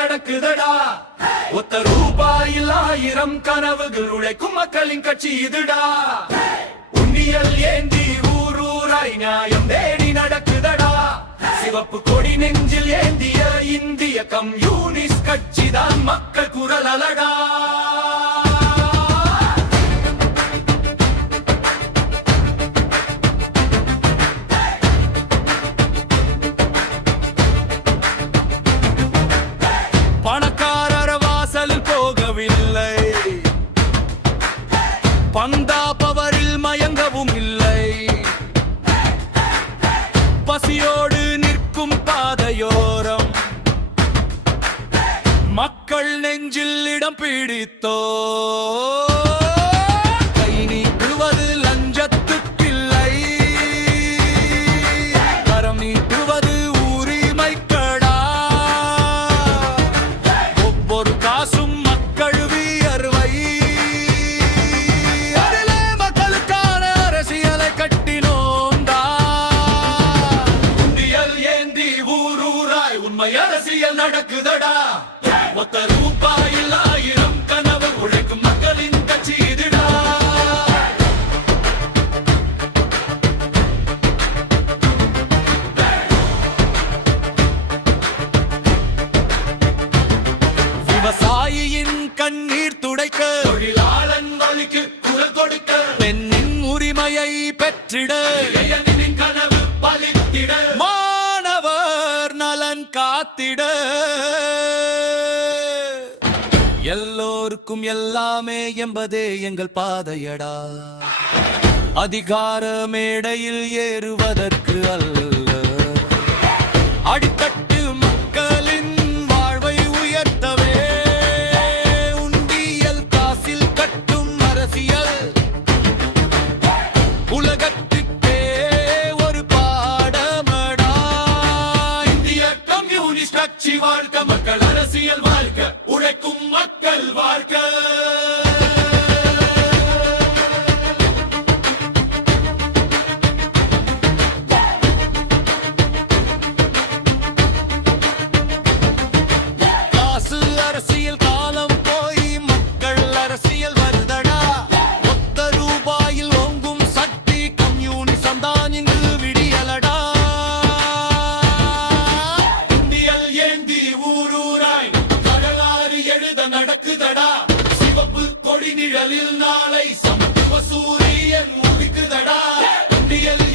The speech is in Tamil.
நடக்குதடா. ஒத்த ரூபாயில் 1000 கனவுகள் உழைக்கும் மக்களின் கட்சி இதுடா. உண்டியல் ஏந்தி ஊரூராய் நியாயம் தேடி நடக்குதடா. சிவப்பு கொடி நெஞ்சில் ஏந்திய இந்திய கம்யூனிஸ்ட் கட்சிதான் மக்கள் குரல் அலடா. பணக்காரர் வாசலில் போகவில்லை, பந்தா பவரில் மயங்கவும் இல்லை. பசியோடு நிற்கும் பாதையோரம் மக்கள் நெஞ்சில் இடம் பிடித்தோ. கை நீட்டுவது லஞ்சத்துக்கில்லை, கரம் நீட்டுவது உரிமைக்கடா. ஒவ்வொரு காசும் மக்கள் வியர்வை, அதிலே மக்களுக்கான அரசியலை கட்டினோம்டா. உண்டியல் ஏந்தி ஊரூராய் உண்மை அரசியல் நடக்குதடா. ஒத்த ரூபாயில் 1000 கனவு உழைக்கும் மக்களின் கட்சி இதுடா. விவசாயியின் கண்ணீர் துடைக்க, தொழிலாளன் வழிக்கு குரல் கொடுக்க, பெண்ணின் உரிமையை பெற்றிட, இளைஞனின் கனவு பலித்திட, மாணவர் நலன் காத்திட, எல்லோருக்கும் எல்லாமே என்பதே எங்கள் பாதையடா. அதிகார மேடையில் ஏறுவதற்கு அல்ல, அடித்தட்டு மக்களின் வாழ்வை உயர்த்தவே. உண்டியல் காசில் கட்டும் அரசியல் உலகத்துக்கே ஒரு பாடமடா. இந்திய கம்யூனிஸ்ட் கட்சி வாழ்க்கை, மக்கள் அரசியல் வாழ்க்கை, உழைக்கும் மக்கள் வாழ்க்கை. காசு அரசியல் காலம் போய் மக்கள் அரசியல் வருதடா. ஒத்த ரூபாயில் ஓங்கும் சக்தி கம்யூனிசம் தான் இங்கு விடியலடா. உண்டியல் ஏந்தி ஊரூராய் வரலாறு எழுத நடக்குதடா. சிவப்பு கொடி நிழலில் நாளை சமத்துவ சூரியன் உதிக்குதடா. உண்டியல்